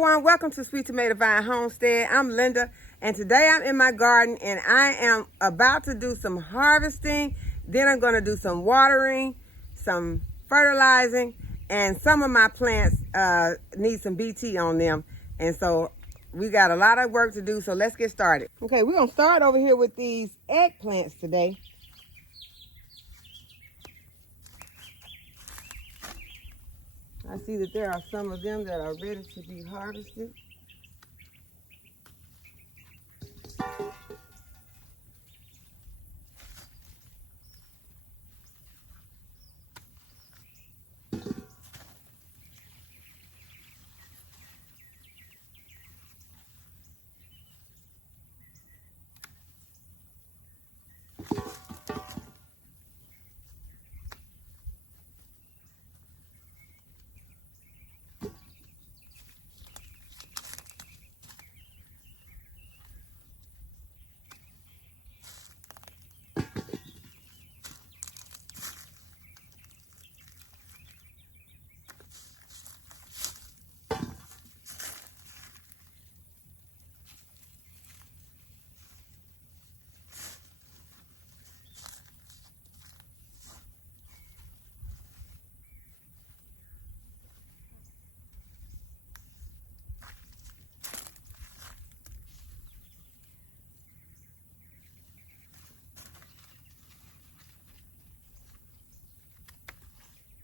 everyone, welcome to Sweet Tomato Vine Homestead. I'm Linda, and today I'm in my garden and I am about to do some harvesting. Then I'm going to do some watering, some fertilizing, and some of my plants need some BT on them. And so we got a lot of work to do, so let's get started. Okay, we're going to start over here with these eggplants today. I see that there are some of them that are ready to be harvested.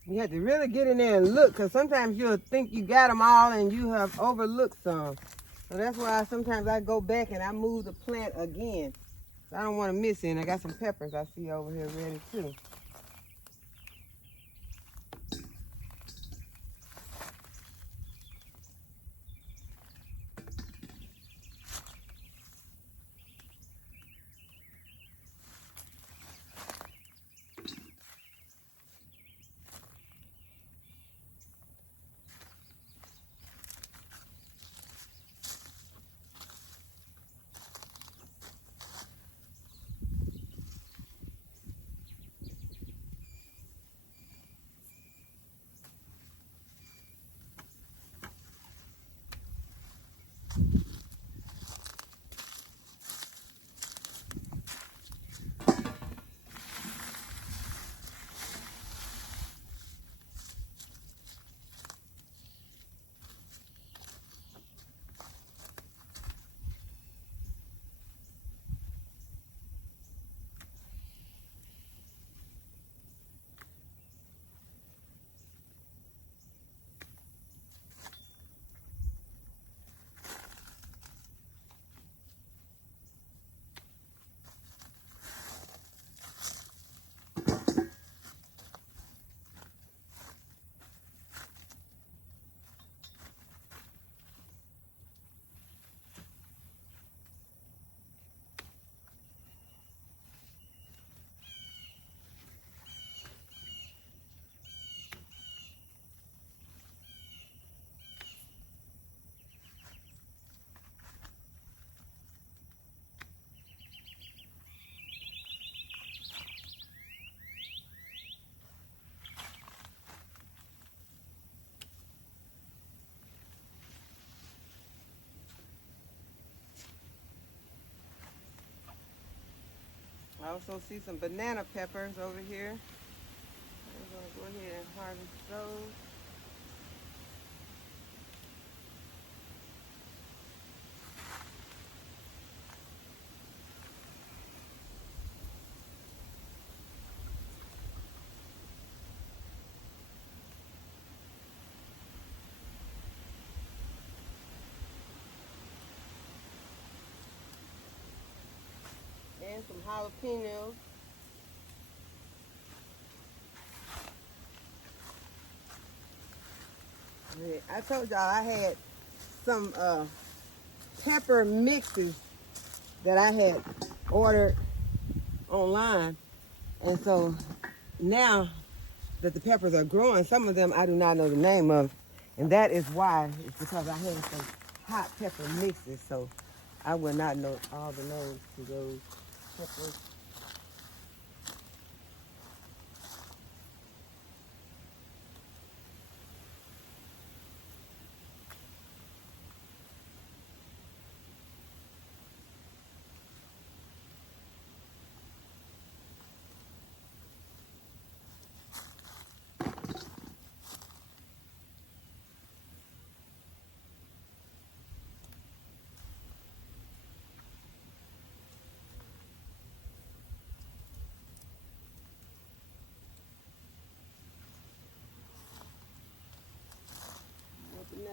You have to really get in there and look, because sometimes you'll think you got them all and you have overlooked some. So that's why sometimes I go back and I move the plant again. I don't want to miss any. I got some peppers I see over here ready too. I also see some banana peppers over here. I'm going to go ahead and harvest those. And some jalapenos. I told y'all I had some pepper mixes that I had ordered online. And so now that the peppers are growing, some of them I do not know the name of. And that is why. It's because I had some hot pepper mixes. So I will not know all the names to those peppers.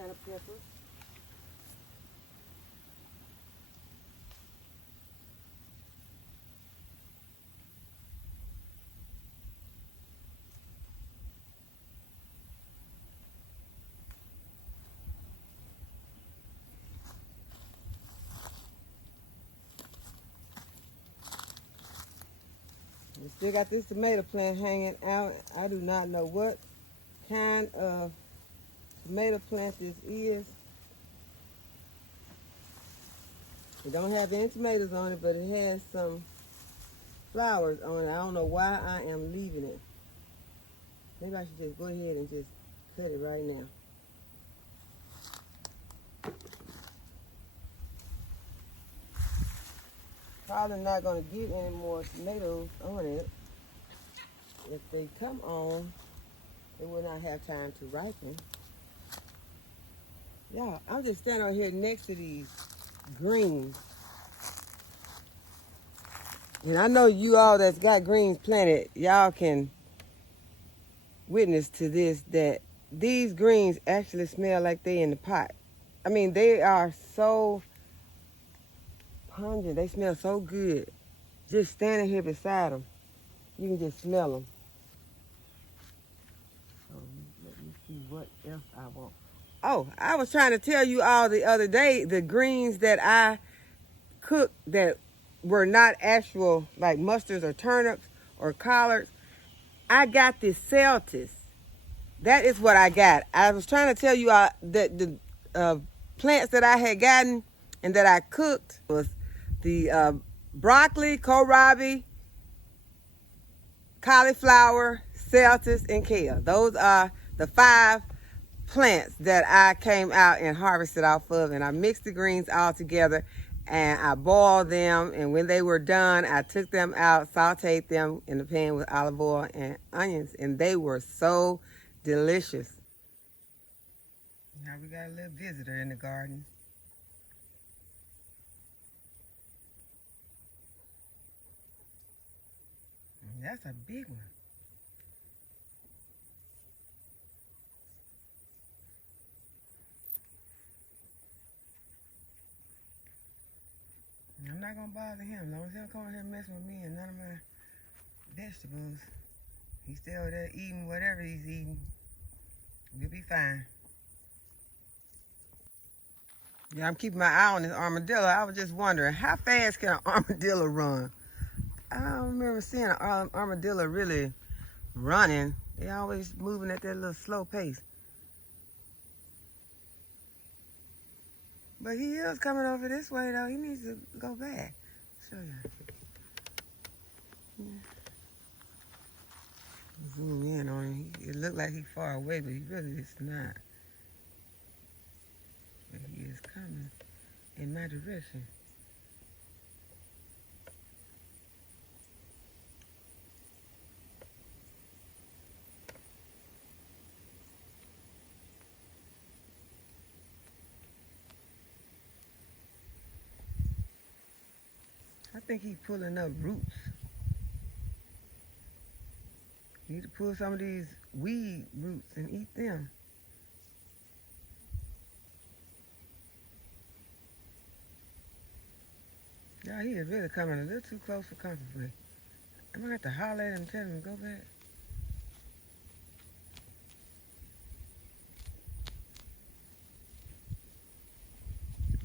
can of peppers. We still got this tomato plant hanging out. I do not know what kind of tomato plant this is. It don't have any tomatoes on it, but it has some flowers on it. I don't know why I am leaving it. Maybe I should just go ahead and just cut it right now. Probably not going to get any more tomatoes on it. If they come on, they will not have time to ripen. Yeah, I'm just standing over here next to these greens. And I know you all that's got greens planted, y'all can witness to this, that these greens actually smell like they in the pot. I mean, they are so pungent. They smell so good. Just standing here beside them, you can just smell them. So let me see what else I want. Oh, I was trying to tell you all the other day, the greens that I cooked that were not actual like mustards or turnips or collards. I got this Celtis. That is what I got. I was trying to tell you that the plants that I had gotten and that I cooked was the broccoli, kohlrabi, cauliflower, Celtis, and kale. Those are the 5 plants that I came out and harvested off of, and I mixed the greens all together and I boiled them, and when they were done, I took them out, sauteed them in the pan with olive oil and onions, and they were so delicious. Now we got a little visitor in the garden. That's a big one. I'm not going to bother him. As long as he don't come in here messing with me and none of my vegetables. He's still over there eating whatever he's eating. We'll be fine. Yeah, I'm keeping my eye on this armadillo. I was just wondering, how fast can an armadillo run? I don't remember seeing an armadillo really running. They always moving at that little slow pace. But he is coming over this way, though. He needs to go back. Show you. Yeah. Zoom in on him. It looked like he's far away, but he really is not. But he is coming in my direction. I think he's pulling up roots. You need to pull some of these weed roots and eat them. Yeah, he is really coming a little too close for comfort for me. I'm gonna have to holler at him and tell him to go back.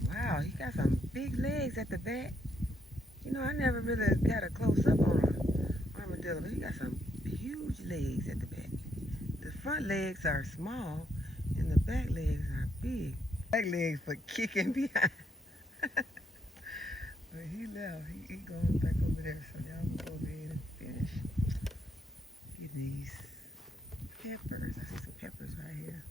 Wow, he got some big legs at the back. You know, I never really got a close-up on an armadillo, but he got some huge legs at the back. The front legs are small, and the back legs are big. Back legs for kicking behind. But he left. He going back over there, so y'all can go over ahead and finish. Get these peppers. I see some peppers right here.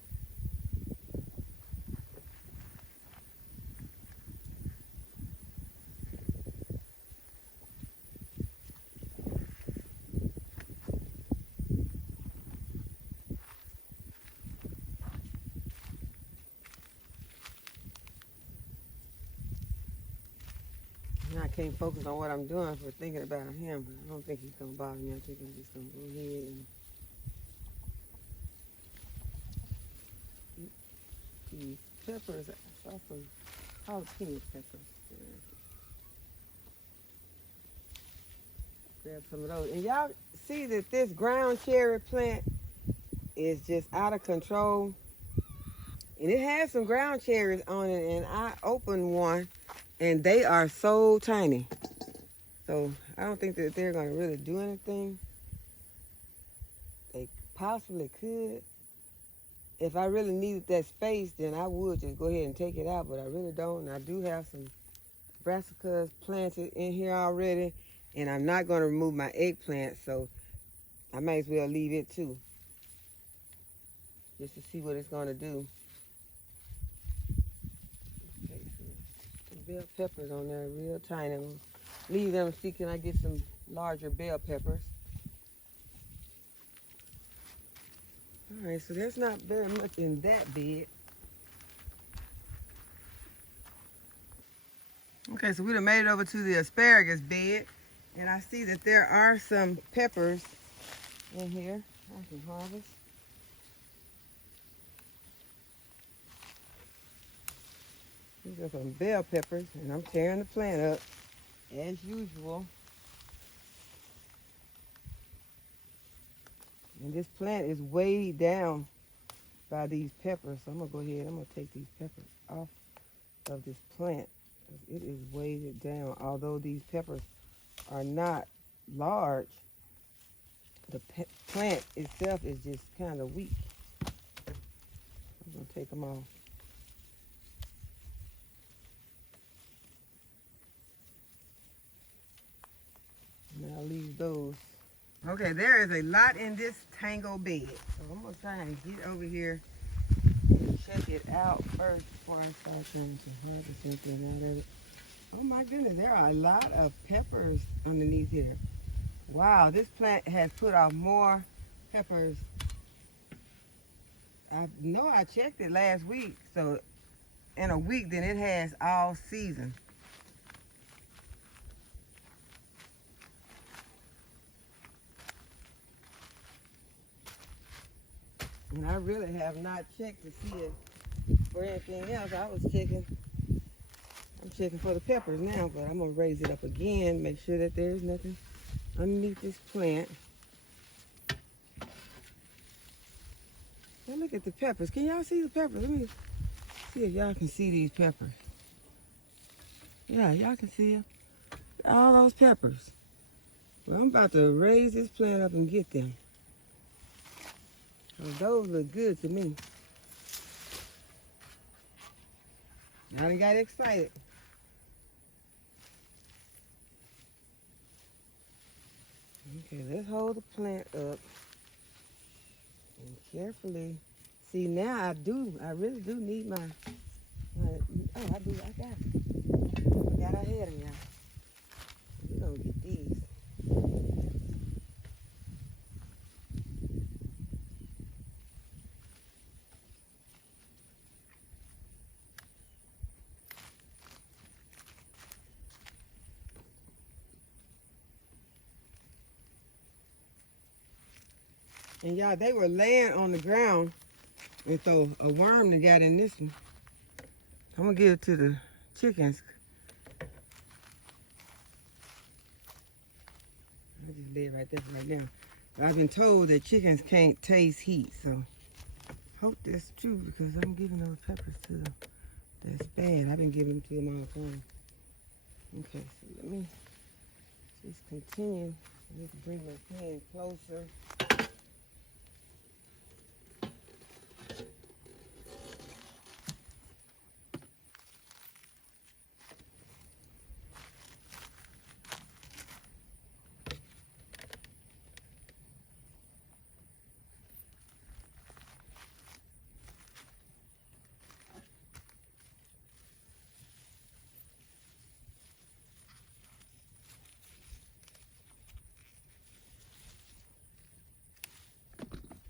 I can't focus on what I'm doing for thinking about him, but I don't think he's going to bother me. I think I'm just going to go ahead and These peppers, I saw some jalapeno peppers. Grab some of those. And y'all see that this ground cherry plant is just out of control. And it has some ground cherries on it, and I opened one, and they are so tiny. So I don't think that they're going to really do anything. They possibly could. If I really needed that space, then I would just go ahead and take it out, but I really don't. And I do have some brassicas planted in here already, and I'm not going to remove my eggplant, so I might as well leave it too, just to see what it's going to do. Okay, some bell peppers on there, real tiny. Leave them, see can I get some larger bell peppers. All right, so there's not very much in that bed. Okay, so we done made it over to the asparagus bed, and I see that there are some peppers in here I can harvest. These are some bell peppers, and I'm tearing the plant up as usual. And this plant is weighed down by these peppers, so I'm gonna go ahead, I'm gonna take these peppers off of this plant. It is weighted down. Although these peppers are not large, the plant itself is just kind of weak. I'm gonna take them off. And I'll leave those. Okay, there is a lot in this tango bed. So I'm gonna try and get over here and check it out first before I start trying to harvest something out of it. Oh my goodness, there are a lot of peppers underneath here. Wow, this plant has put off more peppers. I know I checked it last week, so in a week than it has all season. And I really have not checked to see it for anything else. I'm checking for the peppers now, but I'm gonna raise it up again, make sure that there's nothing underneath this plant. Now look at the peppers. Can y'all see the peppers? Let me see if y'all can see these peppers. Yeah, y'all can see them. All those peppers. Well, I'm about to raise this plant up and get them. Well, those look good to me. I done got excited. Okay, let's hold the plant up and carefully. See, now I really do need my oh, I got it. I got ahead of y'all. We're gonna get these. And y'all, they were laying on the ground, and so a worm that got in this one. I'm gonna give it to the chickens. I just lay it right there right now. But I've been told that chickens can't taste heat, so hope that's true because I'm giving those peppers to them. That's bad. I've been giving them to them all the time. Okay, so let me just continue. I need to bring my pan closer.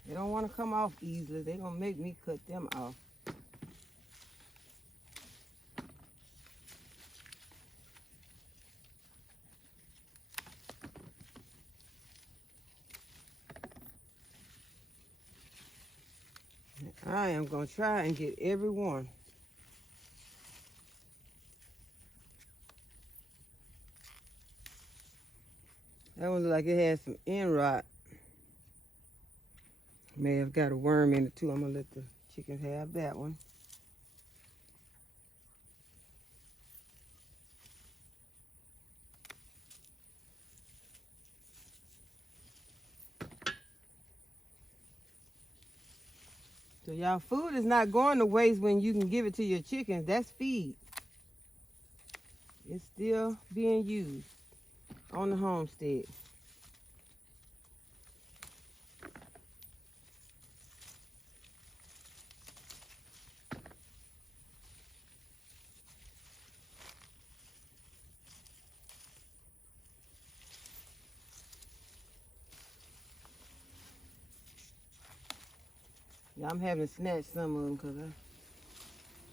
They don't want to come off easily. They're going to make me cut them off. I am I'm going to try and get every one. That one looked like it had some end rot. May have got a worm in it too. I'm going to let the chickens have that one. So y'all, food is not going to waste when you can give it to your chickens. That's feed. It's still being used on the homestead. Yeah, I'm having to snatch some of them because I'm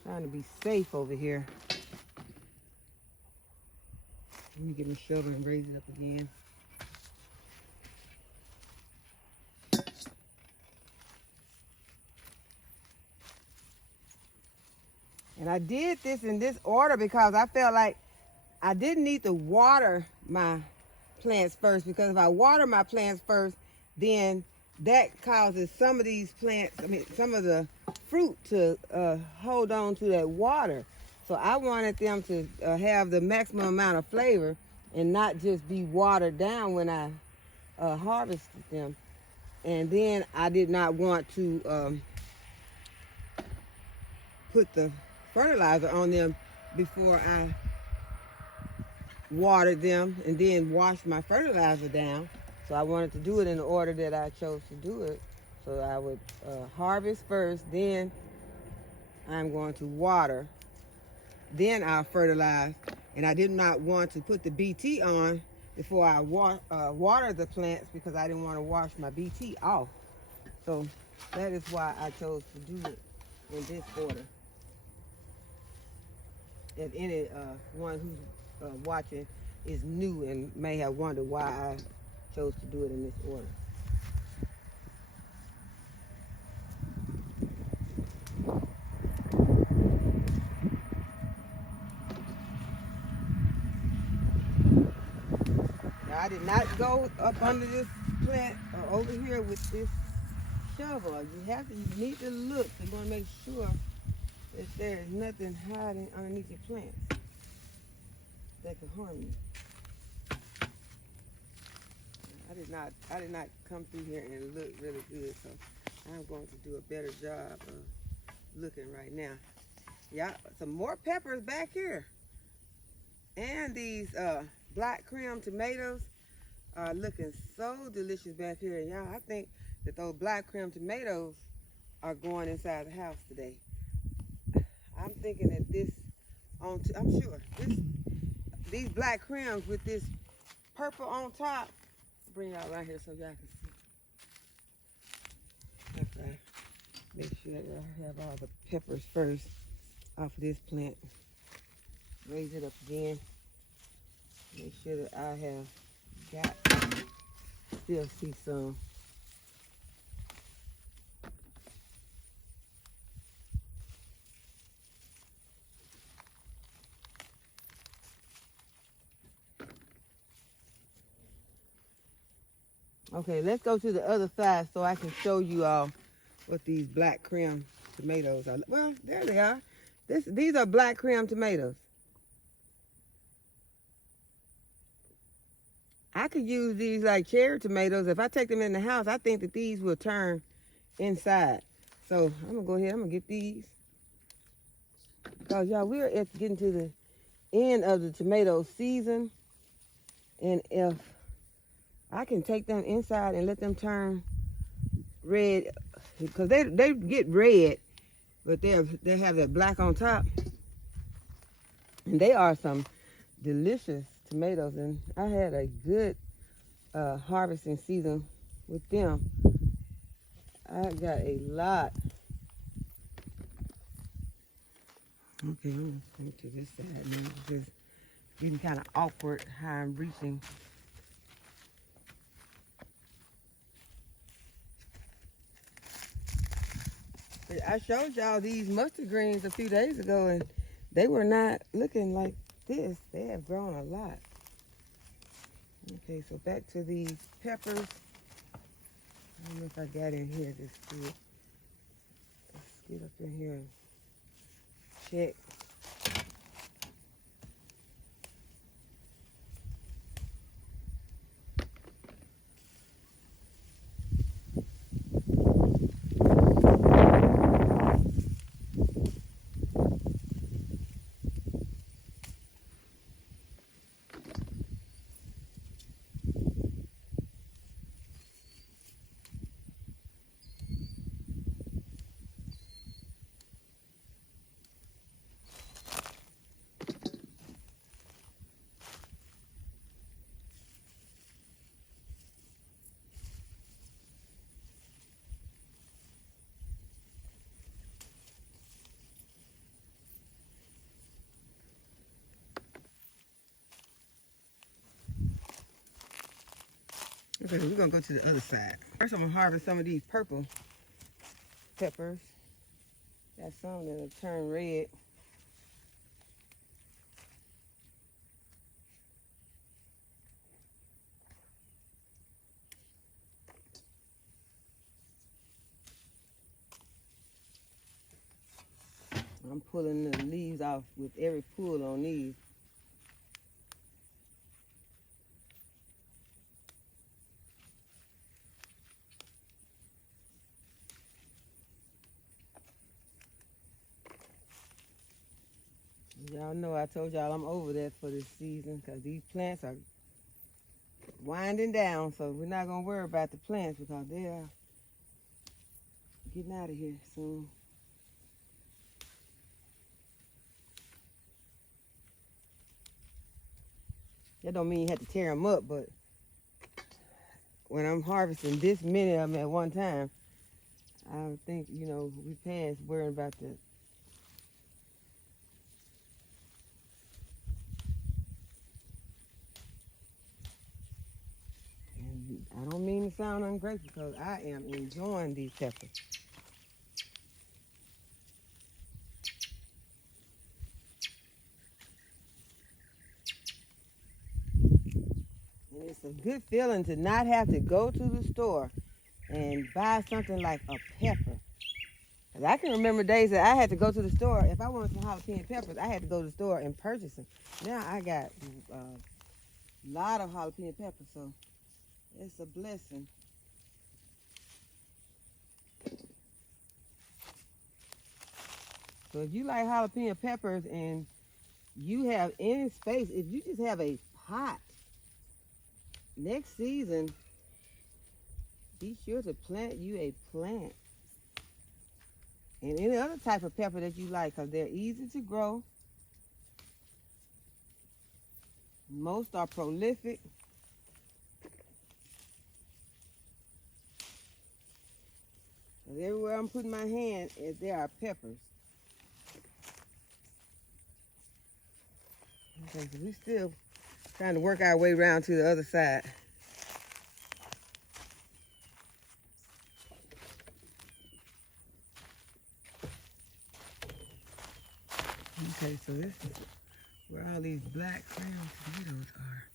trying to be safe over here. Let me get my shovel and raise it up again. And I did this in this order because I felt like I didn't need to water my plants first, because if I water my plants first, then that causes some of these plants, some of the fruit to hold on to that water. So I wanted them to have the maximum amount of flavor and not just be watered down when I harvested them. And then I did not want to put the fertilizer on them before I watered them and then washed my fertilizer down. So I wanted to do it in the order that I chose to do it. So I would harvest first, then I'm going to water, then I'll fertilize. And I did not want to put the BT on before I water the plants because I didn't want to wash my BT off. So that is why I chose to do it in this order. If any one who's watching is new and may have wondered why I chose to do it in this order. Now, I did not go up under this plant or over here with this shovel. You need to look. You want to make sure that there is nothing hiding underneath your plants that could harm you. I did not come through here and look really good, so I'm going to do a better job of looking right now. Yeah, some more peppers back here. And these black cream tomatoes are looking so delicious back here. Y'all, I think that those black cream tomatoes are going inside the house today. I'm thinking that I'm sure these black creams with this purple on top. Bring y'all right here so y'all can see. After I make sure that I have all the peppers first off of this plant. Raise it up again. Make sure that I have got, still see some. Okay, let's go to the other side so I can show you all what these black cream tomatoes are. Well, there they are. These are black cream tomatoes. I could use these like cherry tomatoes. If I take them in the house, I think that these will turn inside. So I'm gonna go ahead, I'm gonna get these. Because y'all, we're getting to the end of the tomato season. And if I can take them inside and let them turn red, because they get red, but they have that black on top. And they are some delicious tomatoes, and I had a good harvesting season with them. I got a lot. Okay, I'm going to this side now. It's just getting kind of awkward how I'm reaching. I showed y'all these mustard greens a few days ago, and they were not looking like this. They have grown a lot. Okay, so back to these peppers. I don't know if I got in here just good. Let's get up in here and check. Okay, we're gonna go to the other side. First, I'm gonna harvest some of these purple peppers. Got some that'll turn red. I'm pulling the leaves off with every pull on these. Y'all know I told y'all I'm over that for this season because these plants are winding down, so we're not gonna worry about the plants because they are getting out of here soon. That don't mean you have to tear them up, but when I'm harvesting this many of them at one time, I think, you know, we past worrying about that. And I don't mean to sound ungrateful because I am enjoying these peppers. And it's a good feeling to not have to go to the store and buy something like a pepper. Cause I can remember days that I had to go to the store. If I wanted some jalapeno peppers, I had to go to the store and purchase them. Now I got a lot of jalapeno peppers, so it's a blessing. So if you like jalapeno peppers and you have any space, if you just have a pot, next season, be sure to plant you a plant. And any other type of pepper that you like, because they're easy to grow. Most are prolific. Because everywhere I'm putting my hand, there are peppers. Okay, so we're still trying to work our way around to the other side. Okay, so this is where all these black crown tomatoes are.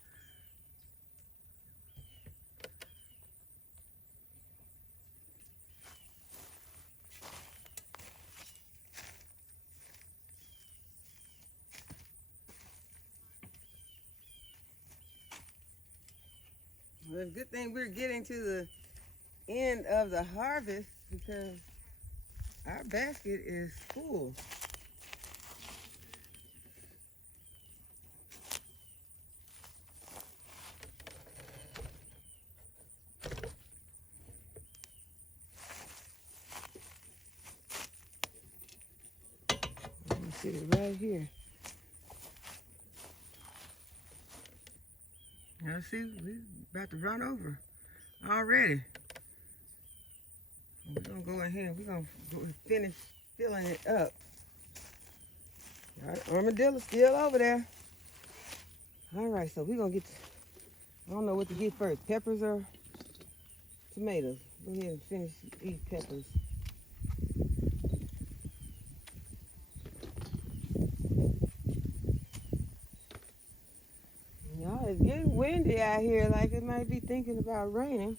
Well, it's a good thing we're getting to the end of the harvest because our basket is full. I'm gonna sit it right here. Now see, we're about to run over already. We're gonna go in here. We're gonna go and finish filling it up. All right, armadillo's still over there. All right, so we're gonna get, I don't know what to get first, peppers or tomatoes. Go ahead and finish these peppers. windy out here, like it might be thinking about raining.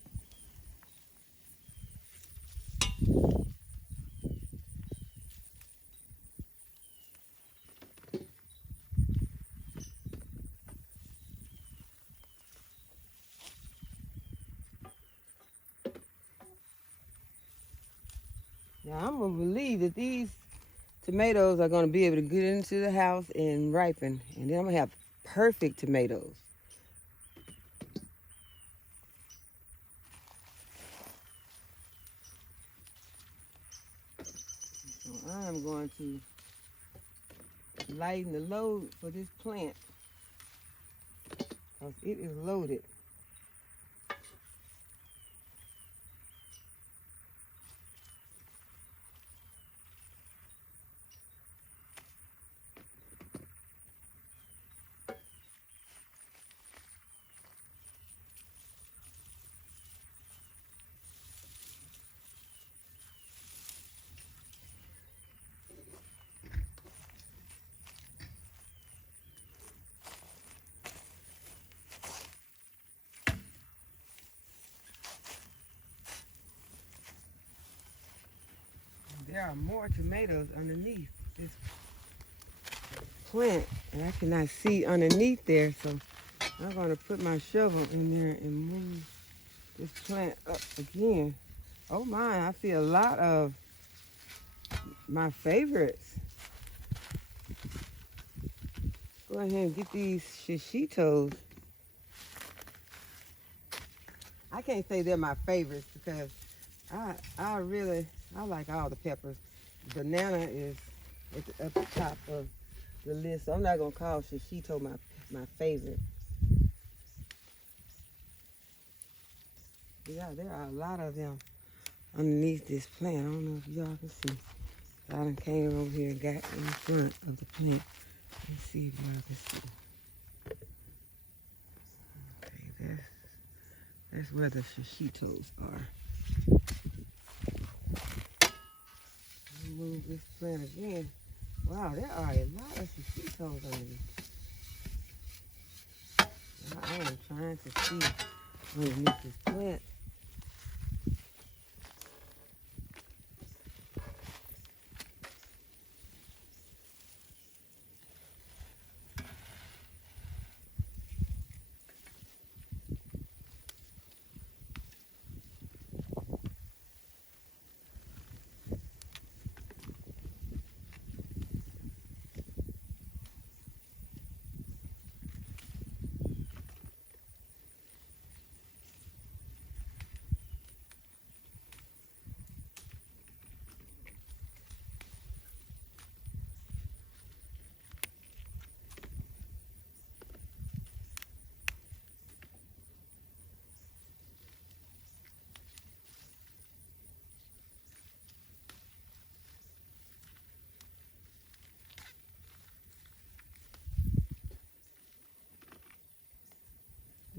Now I'm gonna believe that these tomatoes are gonna be able to get into the house and ripen, and then I'm gonna have perfect tomatoes. So I'm going to lighten the load for this plant because it is loaded. There are more tomatoes underneath this plant, and I cannot see underneath there, so I'm going to put my shovel in there and move this plant up again. Oh my, I see a lot of my favorites. Go ahead and get these shishitos. I can't say they're my favorites because I like all the peppers. Banana is at the top of the list, so I'm not gonna call shishito my favorite. Yeah, there are a lot of them underneath this plant. I don't know if y'all can see. I done came over here and got in front of the plant. Let's see if y'all can see. Okay, that's where the shishitos are. Move this plant again. Wow, there are a lot of shishitos underneath. I am trying to see underneath this plant.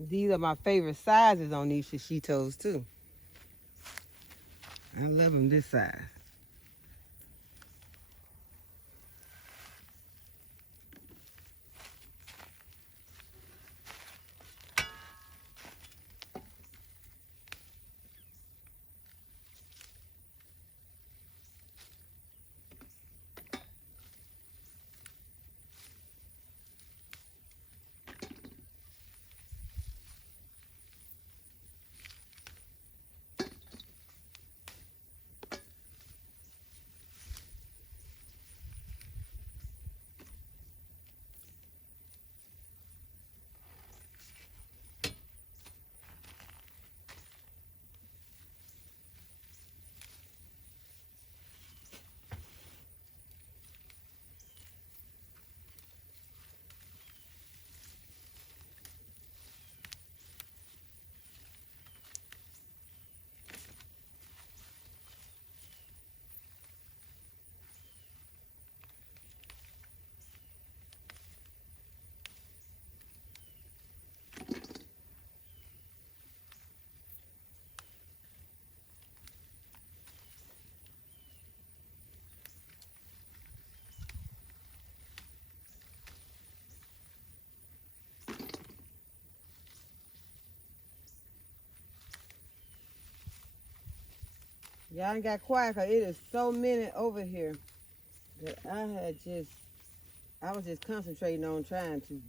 These are my favorite sizes on these shishitos too. I love them this size. Y'all ain't got quiet because it is so many over here that I was just concentrating on trying to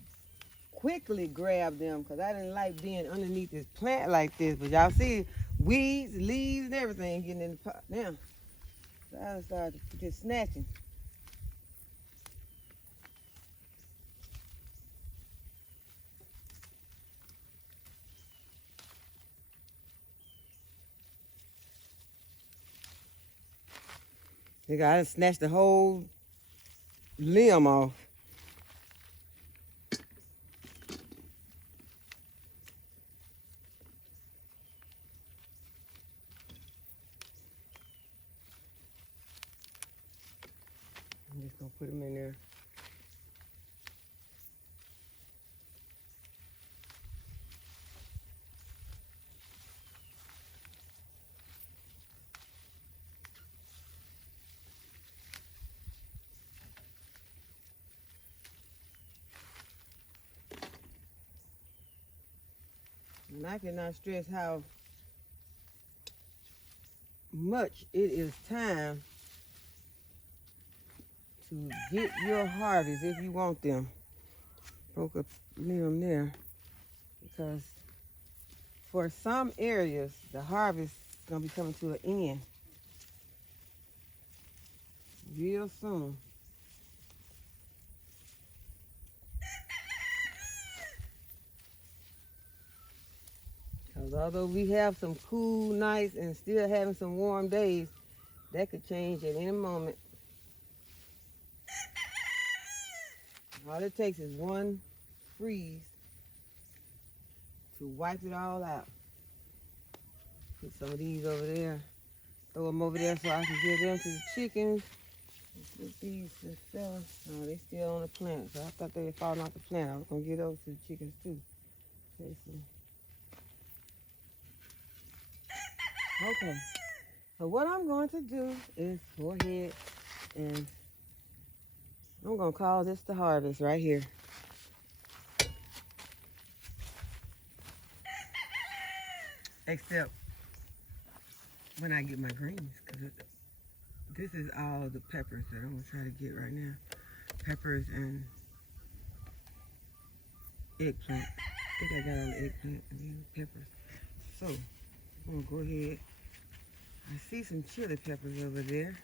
quickly grab them because I didn't like being underneath this plant like this. But y'all see weeds, leaves, and everything getting in the pot now. So I started just snatching. Nigga, I snatched the whole limb off. I'm just gonna put them in there. And I cannot stress how much it is time to get your harvest if you want them. Broke a limb there because for some areas the harvest is gonna be coming to an end real soon. Because although we have some cool nights and still having some warm days, that could change at any moment. All it takes is one freeze to wipe it all out. Put some of these over there. Throw them over there so I can give them to the chickens. Put these to sell. No, they still on the plant. So I thought they were falling off the plant. I was going to give those to the chickens too. Okay. So what I'm going to do is go ahead and I'm going to call this the harvest right here. Except when I get my greens, because this is all the peppers that I'm going to try to get right now. Peppers and eggplant. I think I got all the eggplant and peppers. So I'm going to go ahead. I see some chili peppers over there.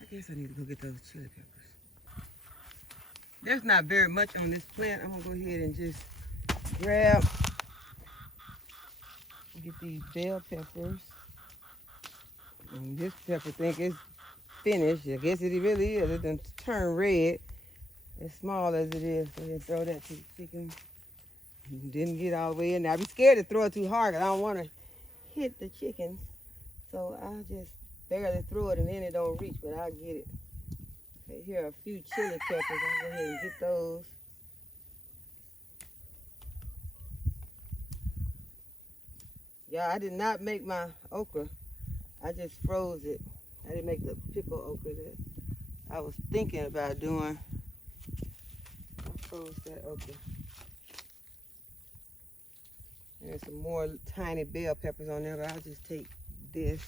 I guess I need to go get those chili peppers. There's not very much on this plant. I'm going to go ahead and just get these bell peppers. And this pepper think it's finished. I guess it really is. It done turned red. As small as it is. Go ahead and throw that to the chicken. Didn't get all the way in there. I be scared to throw it too hard because I don't want to hit the chickens. So I just barely throw it and then it don't reach, but I'll get it. Okay, here are a few chili peppers. I'll go ahead and get those. Yeah, I did not make my okra. I just froze it. I didn't make the pickle okra that I was thinking about doing. I froze that okra. There's some more tiny bell peppers on there, but I'll just take this.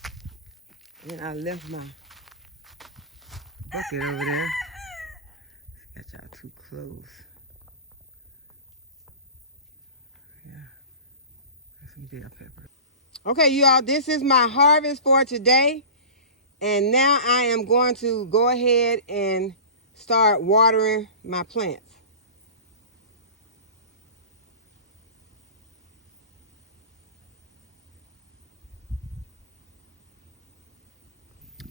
And I left my bucket over there. Got y'all too close. Yeah, got some bell peppers. Okay, you all, this is my harvest for today. And now I am going to go ahead and start watering my plants.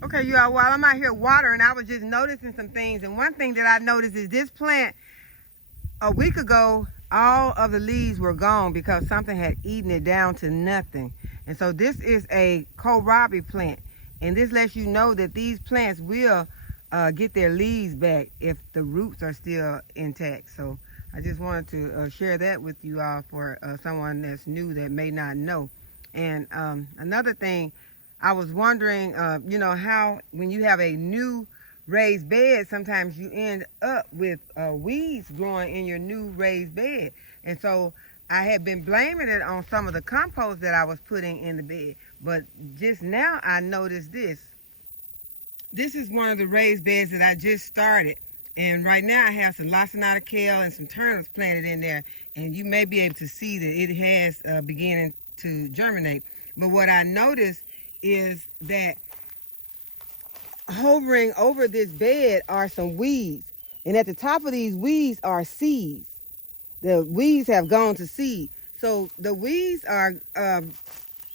Okay, you all, while I'm out here watering, I was just noticing some things. And one thing that I noticed is this plant, a week ago, all of the leaves were gone because something had eaten it down to nothing. And so this is a kohlrabi plant. And this lets you know that these plants will get their leaves back if the roots are still intact. So I just wanted to share that with you all for someone that's new that may not know. And another thing, I was wondering, you know, how when you have a new raised bed, sometimes you end up with weeds growing in your new raised bed. And so I had been blaming it on some of the compost that I was putting in the bed. But just now I noticed this. This is one of the raised beds that I just started. And right now I have some lacinato kale and some turnips planted in there. And you may be able to see that it has beginning to germinate. But what I noticed is that hovering over this bed are some weeds. And at the top of these weeds are seeds. The weeds have gone to seed. So the weeds are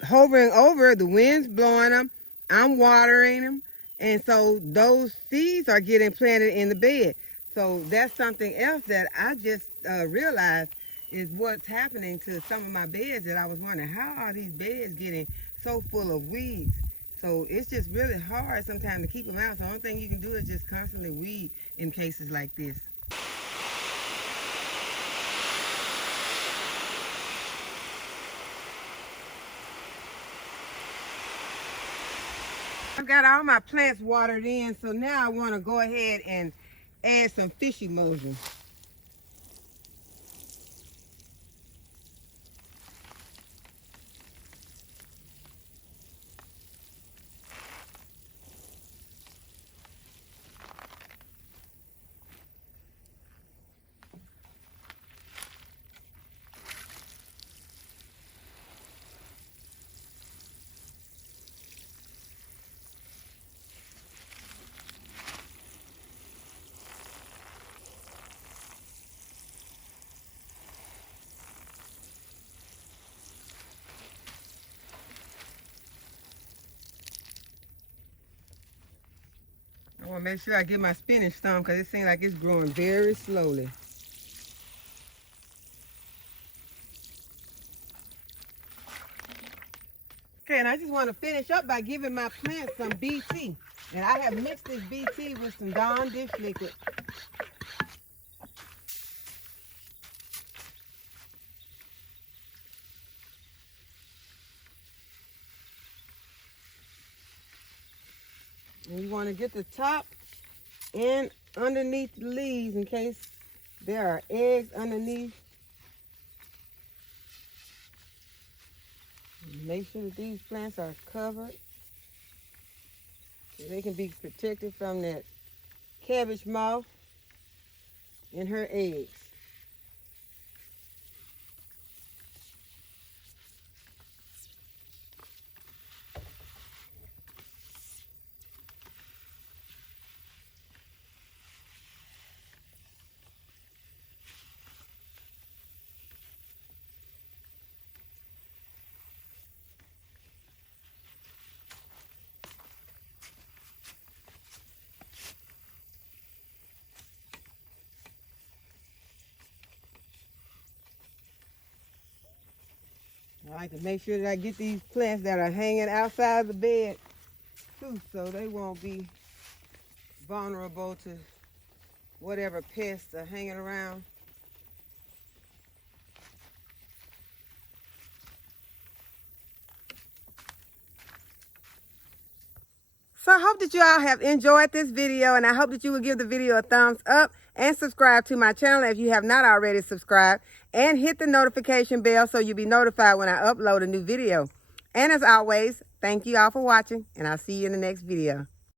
hovering over, the wind's blowing them, I'm watering them, and so those seeds are getting planted in the bed. So that's something else that I just realized is what's happening to some of my beds, that I was wondering, how are these beds getting so full of weeds? So it's just really hard sometimes to keep them out. So the only thing you can do is just constantly weed in cases like this. I've got all my plants watered in, so now I want to go ahead and add some fish emulsion. I want to make sure I get my spinach stump because it seems like it's growing very slowly. Okay, and I just want to finish up by giving my plants some BT. And I have mixed this BT with some Dawn dish liquid. And you want to get the top and underneath the leaves in case there are eggs underneath. Make sure that these plants are covered so they can be protected from that cabbage moth and her eggs. I like to make sure that I get these plants that are hanging outside the bed too, so they won't be vulnerable to whatever pests are hanging around. So I hope that you all have enjoyed this video, and I hope that you will give the video a thumbs up and subscribe to my channel if you have not already subscribed, and hit the notification bell so you'll be notified when I upload a new video. And as always, thank you all for watching, and I'll see you in the next video.